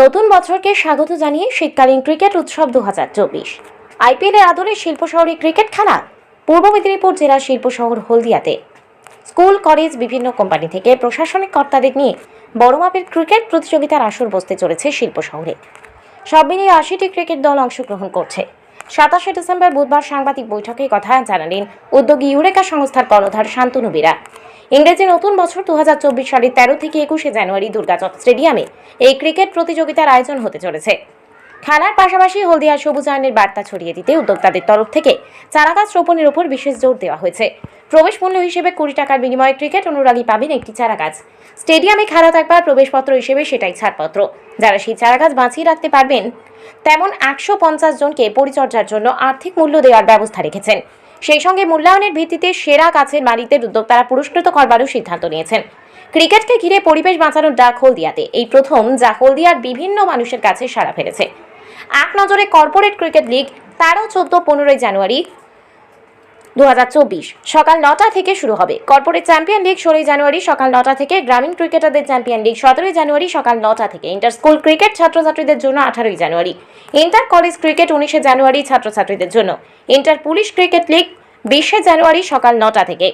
নতুন বছরকে স্বাগত জানিয়ে শীতকালীন ক্রিকেট উৎসব দু হাজার চব্বিশ আইপিএলের আদরে শিল্প শহরে ক্রিকেট খেলা পূর্ব মেদিনীপুর জেলার শিল্প শহর হলদিয়াতে স্কুল কলেজ বিভিন্ন কোম্পানি থেকে প্রশাসনিক কর্তাদের নিয়ে বড় মাপের ক্রিকেট প্রতিযোগিতার আসর বসতে চলেছে শিল্প শহরে সব মিলিয়ে আশিটি ক্রিকেট দল অংশগ্রহণ করছে সাতাশে ডিসেম্বর বুধবার সাংবাদিক বৈঠকে কথা জানালেন উদ্যোগী ইউরেকা সংস্থার কর্ণধার শান্তনু বিরা ইংরেজি নতুন বছর দু হাজার চব্বিশ সালের তেরো থেকে একুশে জানুয়ারি দুর্গাচক স্টেডিয়ামে এই ক্রিকেট প্রতিযোগিতার আয়োজন হতে চলেছে খেলার পাশাপাশি হলদিয়ার সবুজায়নের বার্তা ছড়িয়ে দিতে উদ্যোক্তাদের তরফ থেকে চারাগাছ রোপণের উপর বিশেষ জোর দেওয়া হয়েছে প্রবেশ মূল্য হিসেবে কুড়ি টাকার বিনিময়ে ক্রিকেট অনুরাগী পাবেন একটি চারাগাছ স্টেডিয়ামে খেলা থাকবার প্রবেশপত্র হিসেবে সেটাই ছাড়পত্র যারা সেই চারাগাছ বাঁচিয়ে রাখতে পারবেন তেমন একশো জনকে পরিচর্যার জন্য আর্থিক মূল্য দেওয়ার ব্যবস্থা রেখেছেন সেই সঙ্গে মূল্যায়নের ভিত্তিতে সেরা কাছের বাড়িতে উদ্যোক্তারা পুরস্কৃত করবারও সিদ্ধান্ত নিয়েছেন ক্রিকেটকে ঘিরে পরিবেশ বাঁচানোর ডাক হলদিয়াতে এই প্রথম যা হলদিয়ার বিভিন্ন মানুষের কাছে সাড়া ফেলেছে এক নজরে কর্পোরেট ক্রিকেট লিগ তেরো চোদ্দ পনেরোই জানুয়ারি দু সকাল নটা থেকে শুরু হবে কর্পোরেট চ্যাম্পিয়ন লিগ ষোলোই জানুয়ারি সকাল নটা থেকে গ্রামীণ ক্রিকেটারদের চ্যাম্পিয়ন লিগ সতেরোই জানুয়ারি সকাল নটা থেকে ইন্টার স্কুল ক্রিকেট ছাত্রছাত্রীদের জন্য আঠারোই জানুয়ারি ইন্টার কলেজ ক্রিকেট উনিশে জানুয়ারি ছাত্রছাত্রীদের জন্য ইন্টার পুলিশ ক্রিকেট লিগ বিশে জানুয়ারি সকাল নটা থেকে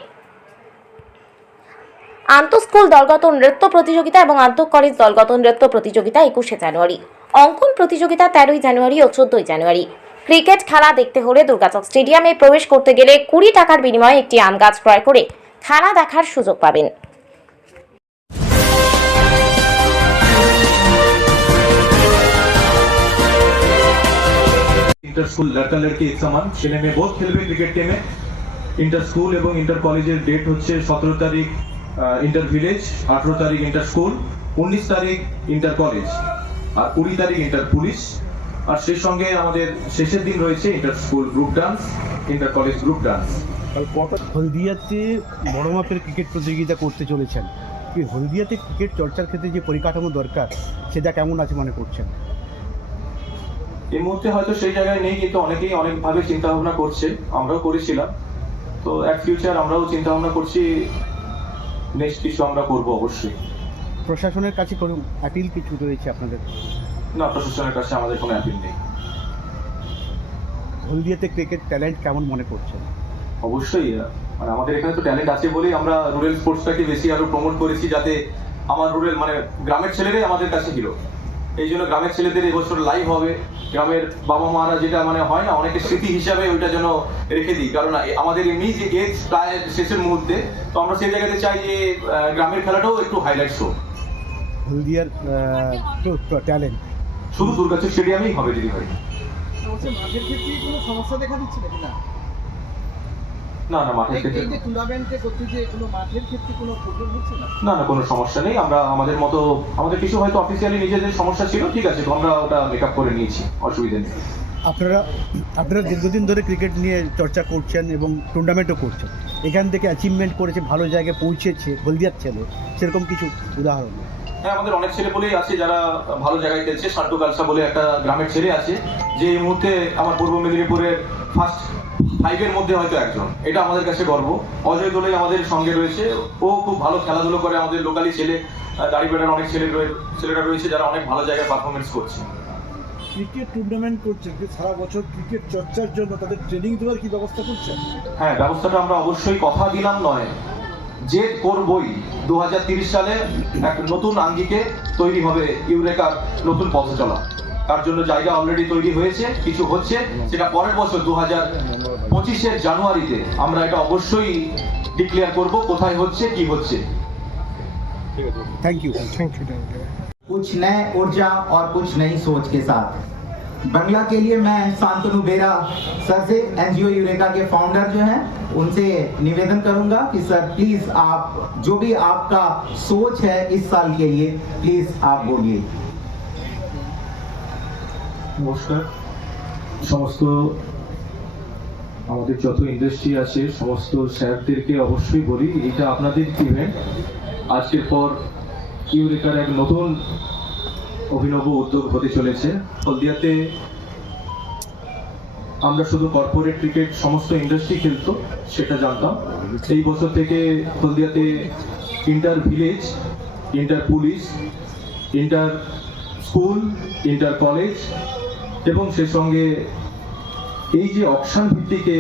আন্তঃস্কুল দলগত নৃত্য প্রতিযোগিতা এবং আন্ত কলেজ দলগত নৃত্য প্রতিযোগিতা একুশে জানুয়ারি অঙ্কন প্রতিযোগিতা তেরোই জানুয়ারি ও চোদ্দই জানুয়ারি ক্রিকেট খেলা দেখতে হলে দুর্গাচক স্টেডিয়ামে প্রবেশ করতে গেলে কুড়ি টাকার বিনিময়ে একটি আম গাছ ক্রয় করে খেলা দেখার সুযোগ পাবেন ইন্টার স্কুল লড়কা লড়কি এক সমান ছেলে মেয়ে খেলবে ক্রিকেট টিমে ইন্টার স্কুল এবং ইন্টার কলেজের ডেট হচ্ছে সতেরো তারিখ ইন্টার ভিলেজ আঠেরো তারিখ ইন্টার স্কুল উনিশ তারিখ ইন্টার কলেজ আর কুড়ি তারিখ ইন্টার পুলিশ আর সেই সঙ্গে আমাদের শেষের দিন রয়েছে inter school group dance inter college group dance হলদিয়াতে বড় মাপের ক্রিকেট প্রতিযোগিতা করতে চলেছেন কি হলদিয়াতে ক্রিকেট চর্চার ক্ষেত্রে যে পরিকাঠামো দরকার সেটা কেমন আছে মনে করছেন এই মুহূর্তে হয়তো সেই জায়গায় নেই কিন্তু অনেকেই অনেকভাবে চিন্তা ভাবনা করছে আমরাও করেছিলাম তো এক ফিউচার আমরাও চিন্তা ভাবনা করছি নেক্সট কিছু আমরা করবো অবশ্যই প্রশাসনের কাছে কোনো অ্যাপিল কিছু রয়েছে আপনাদের না প্রশাসনের কাছে আমাদের কোনো অ্যাপিল নেই হলদিয়াতে ক্রিকেট ট্যালেন্ট কেমন মনে করছেন অবশ্যই মানে আমাদের এখানে তো ট্যালেন্ট আছে বলেই আমরা রুরাল স্পোর্টসটাকে বেশি আরো প্রমোট করেছি যাতে আমার রুরাল মানে গ্রামের ছেলেরাই আমাদের কাছে হিরো এই জন্য গ্রামের ছেলেদের এবছর লাইভ হবে গ্রামের বাবা মারা যেটা মানে হয় না অনেকের স্মৃতি হিসাবে ওইটা যেন রেখে দিই কারণ আমাদের এমনি যে এজ প্রায় শেষের মুহূর্তে তো আমরা সেই জায়গাতে চাই যে গ্রামের খেলাটাও একটু হাইলাইট হোক হলদিয়ার ট্যালেন্ট শুধু দুর্গাচক স্টেডিয়ামেই হবে যদি হয় না না ক্ষেত্রে কোনো সমস্যা নেই আমরা আমাদের মতো আমাদের কিছু হয়তো অফিসিয়ালি নিজেদের সমস্যা ছিল ঠিক আছে আমরা ওটা করে নিয়েছি নেই আপনারা আপনারা দীর্ঘদিন ধরে ক্রিকেট নিয়ে চর্চা করছেন এবং টুর্নামেন্টও করছেন এখান থেকে অ্যাচিভমেন্ট করেছে ভালো জায়গায় পৌঁছেছে হলদিয়ার ছেলে সেরকম কিছু উদাহরণ হ্যাঁ আমাদের অনেক ছেলে বলেই আছে যারা ভালো জায়গায় খেলছে সাড্ডু কালসা বলে একটা গ্রামের ছেলে আছে যে এই মুহূর্তে আমার পূর্ব মেদিনীপুরের ফার্স্ট ফাইভের মধ্যে হয়তো একজন এটা আমাদের কাছে গর্ব অজয় দোলে আমাদের সঙ্গে রয়েছে ও খুব ভালো খেলাধুলো করে আমাদের লোকালি ছেলে বেড়ার অনেক ছেলে ছেলেরা রয়েছে যারা অনেক ভালো জায়গায় পারফরমেন্স করছে ক্রিকেট টুর্নামেন্ট করছেন সারা বছর ক্রিকেট চর্চার জন্য তাদের ট্রেনিং দেওয়ার কি ব্যবস্থা করছেন হ্যাঁ ব্যবস্থাটা আমরা অবশ্যই কথা দিলাম নয় যে করবই দু সালে এক নতুন আঙ্গিকে তৈরি হবে ইউরেকার নতুন পথে চলা তার জন্য জায়গা অলরেডি তৈরি হয়েছে কিছু হচ্ছে সেটা পরের বছর দু হাজার পঁচিশের জানুয়ারিতে আমরা এটা অবশ্যই ডিক্লেয়ার করব কোথায় হচ্ছে কি হচ্ছে থ্যাংক ইউ कुछ नए ऊर्जा और कुछ नई सोच के साथ बंगला के लिए मैं शांतनु बेरा सर से एनजीओ यूरेका के फाउंडर जो हैं उनसे निवेदन करूंगा कि सर प्लीज आप जो भी आपका सोच है इस साल के लिए प्लीज आप बोलिए নমস্কার সমস্ত আমাদের যত ইন্ডাস্ট্রি আছে সমস্ত স্যারদেরকে অবশ্যই বলি এটা আপনাদের ইভেন্ট আজকের পর ইউরেকার এক নতুন অভিনব উদ্যোগ হতে চলেছে হলদিয়াতে আমরা শুধু কর্পোরেট ক্রিকেট সমস্ত ইন্ডাস্ট্রি খেলত সেটা জানতাম এই বছর থেকে হলদিয়াতে inter village inter police inter school inter college এবং সে সঙ্গে এই যে অপশান ভিত্তিকে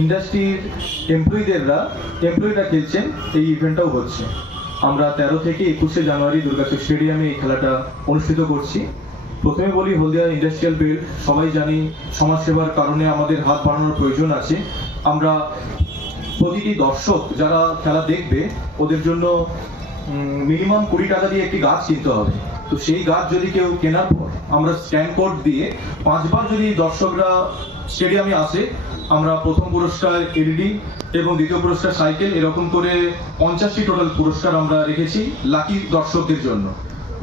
ইন্ডাস্ট্রির এমপ্লয়িদেররা এমপ্লয়িরা খেলছেন এই ইভেন্টটাও হচ্ছে আমরা তেরো থেকে একুশে জানুয়ারি দুর্গাচক স্টেডিয়ামে এই খেলাটা অনুষ্ঠিত করছি প্রথমে বলি হলদিয়া ইন্ডাস্ট্রিয়াল বিল্ড সবাই জানি সমাজসেবার কারণে আমাদের হাত বাড়ানোর প্রয়োজন আছে আমরা প্রতিটি দর্শক যারা খেলা দেখবে ওদের জন্য মিনিমাম কুড়ি টাকা দিয়ে একটি গাছ কিনতে হবে তো সেই গাছ যদি কেউ কেনার পর আমরা স্ট্যাম্প কোড দিয়ে পাঁচবার যদি দর্শকরা স্টেডিয়ামে আসে আমরা প্রথম পুরস্কার এলডি এবং দ্বিতীয় পুরস্কার সাইকেল এরকম করে পঞ্চাশটি টোটাল পুরস্কার আমরা রেখেছি লাকি দর্শকদের জন্য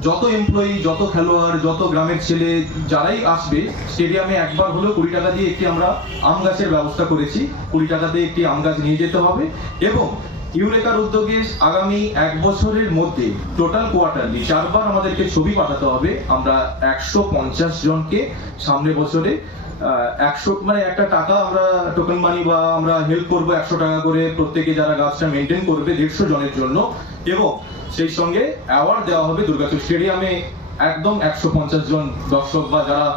যত এমপ্লয়ি যত খেলোয়াড় যত গ্রামের ছেলে যারাই আসবে স্টেডিয়ামে একবার হলেও কুড়ি টাকা দিয়ে একটি আমরা আম গাছের ব্যবস্থা করেছি কুড়ি টাকা দিয়ে একটি আম গাছ নিয়ে যেতে হবে এবং ইউরেকার উদ্যোগে আগামী এক বছরের মধ্যে টোটাল কোয়ার্টারলি চারবার আমাদেরকে ছবি পাঠাতে হবে আমরা একশো পঞ্চাশ জনকে সামনে বছরে একশো মানে একটা টাকা আমরা টোকেন মানি বা আমরা হেল্প করবো একশো টাকা করে প্রত্যেকে যারা গাছটা মেনটেন করবে দেড়শো জনের জন্য এবং সেই সঙ্গে অ্যাওয়ার্ড দেওয়া হবে দুর্গাপুর স্টেডিয়ামে একদম একশো পঞ্চাশ জন দর্শক বা যারা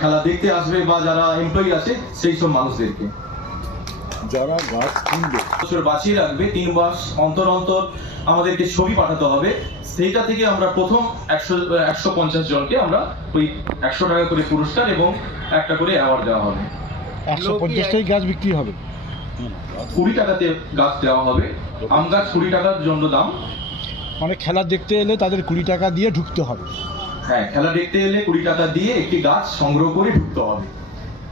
খেলা দেখতে আসবে বা যারা এমপ্লয়ি আছে সেই সব মানুষদেরকে যারা গাছ কিনবে বছর বাঁচিয়ে রাখবে তিন মাস অন্তর অন্তর আমাদেরকে ছবি পাঠাতে হবে সেইটা থেকে আমরা প্রথম একশো একশো পঞ্চাশ জনকে আমরা ওই একশো টাকা করে পুরস্কার এবং একটা করে অ্যাওয়ার্ড দেওয়া হবে একশো পঞ্চাশটাই গাছ বিক্রি হবে কুড়ি টাকাতে গাছ দেওয়া হবে আম গাছ কুড়ি টাকার জন্য দাম মানে খেলা দেখতে এলে তাদের কুড়ি টাকা দিয়ে ঢুকতে হবে হ্যাঁ খেলা দেখতে এলে কুড়ি টাকা দিয়ে একটি গাছ সংগ্রহ করে ঢুকতে হবে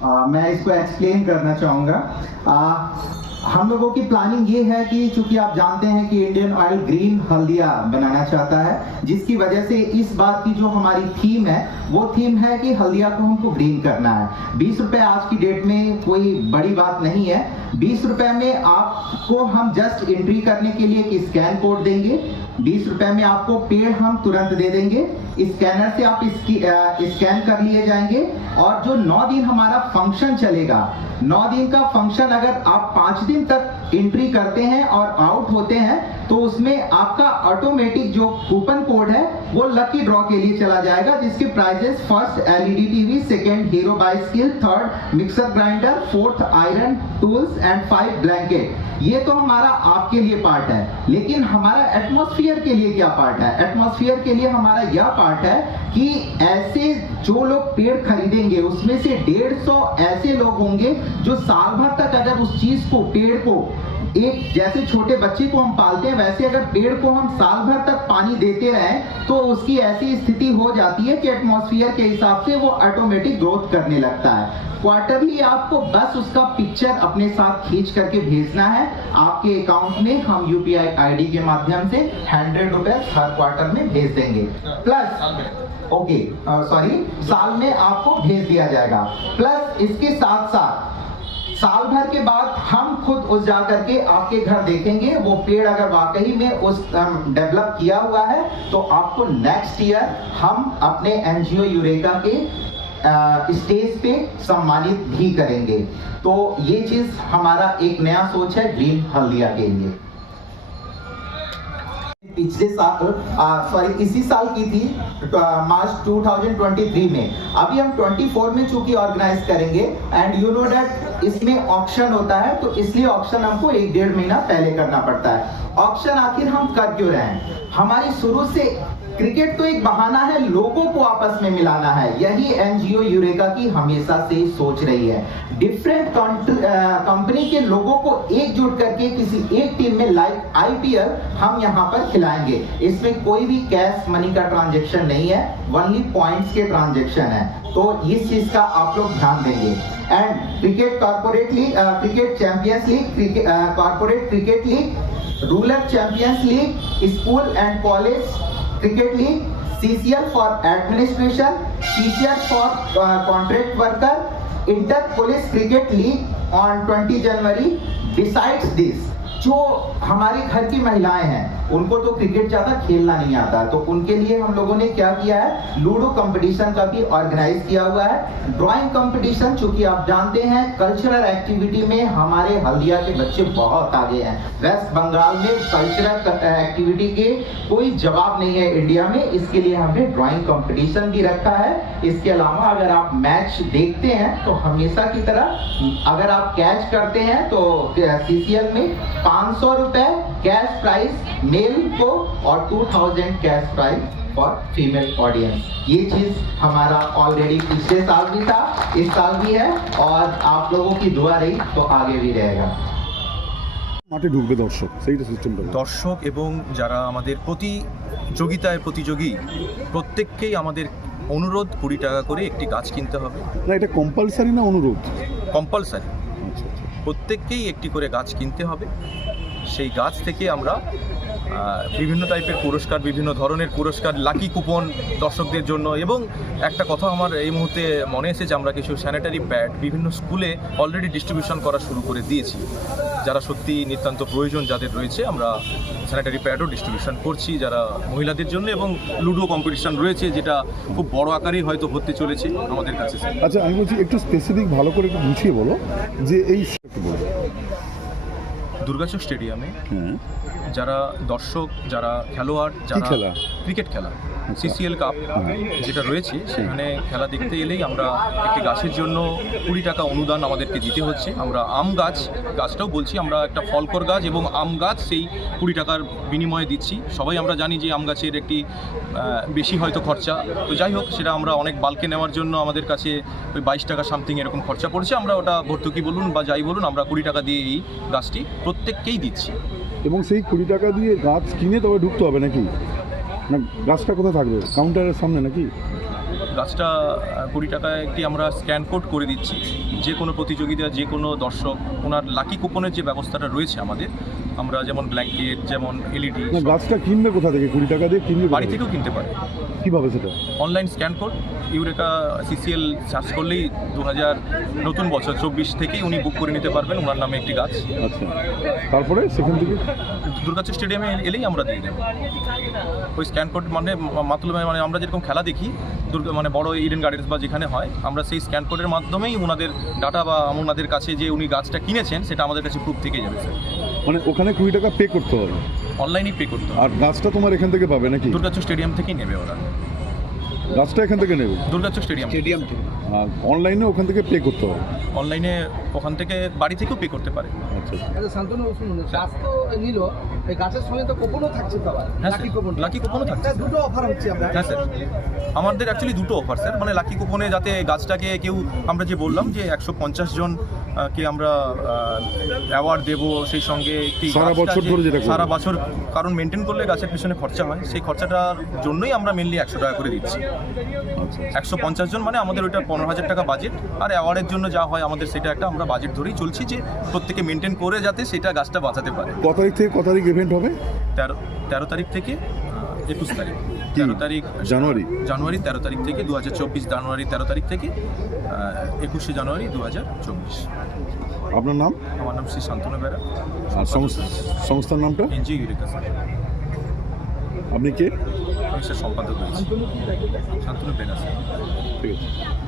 आ, मैं इसको एक्सप्लेन करना चाहूँगा आ, हम लोगों की प्लानिंग ये है कि चूंकि आप जानते हैं कि इंडियन ऑयल ग्रीन हल्दिया बनाना चाहता है जिसकी वजह से इस बार की जो हमारी थीम है वो थीम है कि हल्दिया को हमको ग्रीन करना है बीस रुपए आज की डेट में कोई बड़ी बात नहीं है बीस रुपए में आपको हम जस्ट एंट्री करने के लिए एक स्कैन कोड देंगे बीस रुपए में आपको पेड़ हम तुरंत दे देंगे स्कैनर से आप स्कैन कर लिए जाएंगे और जो नौ दिन हमारा फंक्शन चलेगा नौ दिन का फंक्शन अगर आप पांच दिन तक एंट्री करते हैं और आउट होते हैं तो उसमें आपका ऑटोमेटिक जो कूपन कोड है वो लकी ड्रॉ के लिए चला जाएगा जिसके prizes first LED TV second Hero bicycle third mixer grinder fourth iron tools and five blanket ये तो हमारा आपके लिए पार्ट है लेकिन हमारा एटमोस्फियर के लिए क्या पार्ट है एटमोस्फियर के लिए हमारा यह पार्ट है कि ऐसे जो लोग पेड़ खरीदेंगे उसमें से डेढ़ सौ ऐसे लोग होंगे जो साल भर तक अगर उस चीज को पेड़ को एक जैसे छोटे बच्चे को हम पालते हैं वैसे अगर पेड़ को हम साल भर तक पानी देते रहें तो उसकी ऐसी स्थिति हो जाती है कि एटमोसफियर के हिसाब से वो ऑटोमेटिक ग्रोथ करने लगता है क्वार्टरली आपको बस उसका पिक्चर अपने साथ खींच करके भेजना है आपके अकाउंट में हम यूपीआई आईडी के माध्यम से हंड्रेड रुपीज हर क्वार्टर में भेज देंगे प्लस ओके सॉरी साल में आपको भेज दिया जाएगा प्लस इसके साथ साथ साल भर के बाद हम खुद उस जा करके आपके घर देखेंगे वो पेड़ अगर वाकई में उस डेवलप किया हुआ है तो आपको नेक्स्ट ईयर हम अपने एनजीओ यूरेका के स्टेज पे सम्मानित भी करेंगे तो ये चीज हमारा एक नया सोच है ग्रीन हल्दिया के लिए पिछले साल सॉरी इसी साल की थी मार्च 2023 में अभी हम 24 में चूंकि ऑर्गेनाइज करेंगे एंड यू नो डेट इसमें ऑप्शन होता है तो इसलिए ऑप्शन हमको एक डेढ़ महीना पहले करना पड़ता है ऑप्शन आखिर हम कर क्यों रहे हैं हमारी शुरू से क्रिकेट तो एक बहाना है लोगों को आपस में मिलाना है यही एनजीओ यूरेका की हमेशा से सोच रही है डिफरेंट कंपनी uh, के लोगों को एकजुट करके किसी एक टीम में लाइक आईपीएल हम यहाँ पर खिलाएंगे इसमें कोई भी कैश मनी का ट्रांजेक्शन नहीं है ओनली पॉइंट्स के ट्रांजेक्शन है तो इस चीज का आप लोग ध्यान देंगे and cricket corporate league cricket champions league corporate cricket league rural champions league school and college cricket league CCL for administration CCL for contract worker Inter Police Cricket League on 20 January decides this. जो हमारे घर की महिलाएं हैं उनको तो cricket ज्यादा खेलना नहीं आता तो उनके लिए हम लोगों ने क्या किया है लूडो कंपटीशन का भी ऑर्गेनाइज किया हुआ है ड्राइंग कंपटीशन चूंकि आप जानते हैं कल्चरल एक्टिविटी में हमारे हल्दिया के बच्चे बहुत आगे हैं वेस्ट बंगाल में कल्चरल एक्टिविटी के कोई जवाब नहीं है इंडिया में इसके लिए हमने ड्रॉइंग कॉम्पिटिशन भी रखा है इसके अलावा अगर आप मैच देखते हैं तो हमेशा की तरह अगर आप कैच करते हैं तो सीसीएल में 500 रुपए कैश प्राइस मेल को और 2000 cash price for female audience ये चीज हमारा ऑलरेडी पिछले साल भी था इस साल भी है और आप लोगों की दुआ रही तो आगे भी रहेगा মাঠে ঢুকবে দর্শক সেইটা সিস্টেমটা দর্শক এবং যারা আমাদের প্রতিযোগিতায় প্রতিযোগী প্রত্যেককেই আমাদের অনুরোধ কুড়ি টাকা করে একটি গাছ কিনতে হবে না এটা কম্পালসারি না অনুরোধ কম্পালসারি আচ্ছা আচ্ছা প্রত্যেককেই একটি করে গাছ কিনতে হবে সেই গাছ থেকে আমরা বিভিন্ন টাইপের পুরস্কার বিভিন্ন ধরনের পুরস্কার লাকি কুপন দর্শকদের জন্য এবং একটা কথা আমার এই মুহূর্তে মনে এসেছে আমরা কিছু স্যানিটারি প্যাড বিভিন্ন স্কুলে অলরেডি ডিস্ট্রিবিউশন করা শুরু করে দিয়েছি যারা সত্যি নিতান্ত প্রয়োজন যাদের রয়েছে আমরা স্যানিটারি প্যাডও ডিস্ট্রিবিউশন করছি যারা মহিলাদের জন্য এবং লুডো কম্পিটিশন রয়েছে যেটা খুব বড় আকারেই হয়তো হতে চলেছে আমাদের কাছে আচ্ছা আমি বলছি একটু স্পেসিফিক ভালো করে একটু বুঝিয়ে বলো যে এই বলবো दुर्गाचौक स्टेडियम है हम्म। যারা দর্শক যারা খেলোয়াড় যারা খেলা ক্রিকেট খেলা সিসিএল আচ্ছা। কাপ হ্যাঁ। যেটা রয়েছে সেখানে খেলা দেখতে এলেই আমরা একটি গাছের জন্য কুড়ি টাকা অনুদান আমাদেরকে দিতে হচ্ছে আমরা আম গাছ গাছটাও বলছি আমরা একটা ফলকর গাছ এবং আম গাছ সেই কুড়ি টাকার বিনিময়ে দিচ্ছি সবাই আমরা জানি যে আম গাছের একটি বেশি হয়তো খরচা তো যাই হোক সেটা আমরা অনেক বালকে নেওয়ার জন্য আমাদের কাছে ওই বাইশ টাকা সামথিং এরকম খরচা পড়ছে আমরা ওটা ভর্তুকি বলুন বা যাই বলুন আমরা কুড়ি টাকা দিয়ে এই গাছটি প্রত্যেককেই দিচ্ছি এবং সেই কুড়ি টাকা দিয়ে গাছ কিনে তবে ঢুকতে হবে নাকি না গাছটা কোথায় থাকবে কাউন্টারের সামনে নাকি গাছটা কুড়ি টাকায় একটি আমরা স্ক্যান কোড করে দিচ্ছি যে কোনো প্রতিযোগিতা যে কোনো দর্শক ওনার লাকি কুপনের যে ব্যবস্থাটা রয়েছে আমাদের আমরা যেমন ব্ল্যাঙ্কেট যেমন এলইডি গাছটা কিনবে কোথা থেকে কুড়ি টাকা দিয়ে কিনবে বাড়ি থেকেও কিনতে পারে কীভাবে সেটা online scan code Eureka CCL search করলেই দু হাজার নতুন বছর চব্বিশ থেকেই উনি বুক করে নিতে পারবেন ওনার নামে একটি গাছ আচ্ছা তারপরে সেখান থেকে দুর্গাচক স্টেডিয়ামে এলেই আমরা দিয়ে দেবো ওই স্ক্যান কোড মানে মাতলমে মানে আমরা যেরকম খেলা দেখি দুর্গা মানে বড় ইডেন গার্ডেন্স বা যেখানে হয় আমরা সেই স্ক্যান কোডের মাধ্যমেই ওনাদের ডাটা বা ওনাদের কাছে যে উনি গাছটা কিনেছেন সেটা আমাদের কাছে প্রুফ থেকে যাবে মানে ওখানে কুড়ি টাকা পে করতে হবে অনলাইনেই পে করতে হবে আর গাছটা তোমার এখান থেকে পাবে নাকি দুর্গাচক স্টেডিয়াম থেকেই নেবে ওরা গাছটা এখান থেকে নেবে দুর্গাচক স্টেডিয়াম স্টেডিয়াম থেকে অনলাইনে ওখান থেকে পে করতে হবে অনলাইনে ওখান থেকে বাড়ি থেকেও পে করতে পারে আচ্ছা, আচ্ছা। আচ্ছা, হ্যাঁ স্যার আমাদের অ্যাকচুয়ালি দুটো অফার স্যার মানে লাকি কুপনে যাতে গাছটাকে কেউ আমরা যে বললাম যে একশো পঞ্চাশ জন কে আমরা অ্যাওয়ার্ড দেব সেই সঙ্গে সারা বছর সারা বছর কারণ মেনটেন করলে গাছের পিছনে খরচা হয় সেই খরচাটার জন্যই আমরা মেনলি একশো টাকা করে দিচ্ছি একশো পঞ্চাশ জন মানে আমাদের ওইটা পনেরো হাজার টাকা বাজেট আর অ্যাওয়ার্ডের জন্য যা হয় আমাদের সেটা একটা আমরা বাজেট ধরেই চলছি যে প্রত্যেকে মেনটেন করে যাতে সেটা গাছটা বাঁচাতে পারে কত তারিখ থেকে কত তারিখ ইভেন্ট হবে তেরো তেরো তারিখ থেকে একুশ তারিখ তেরো তারিখ জানুয়ারি জানুয়ারি তেরো তারিখ থেকে দু হাজার চব্বিশ জানুয়ারি তেরো তারিখ থেকে একুশে জানুয়ারি দু হাজার চব্বিশ আপনার নাম আমার নাম শ্রী শান্তনু বেরা সংস্থার নামটা এনজি ইউরিকা স্যার আপনি কে আমি স্যার সম্পাদক হয়েছি শান্তনু বেরা স্যার ঠিক আছে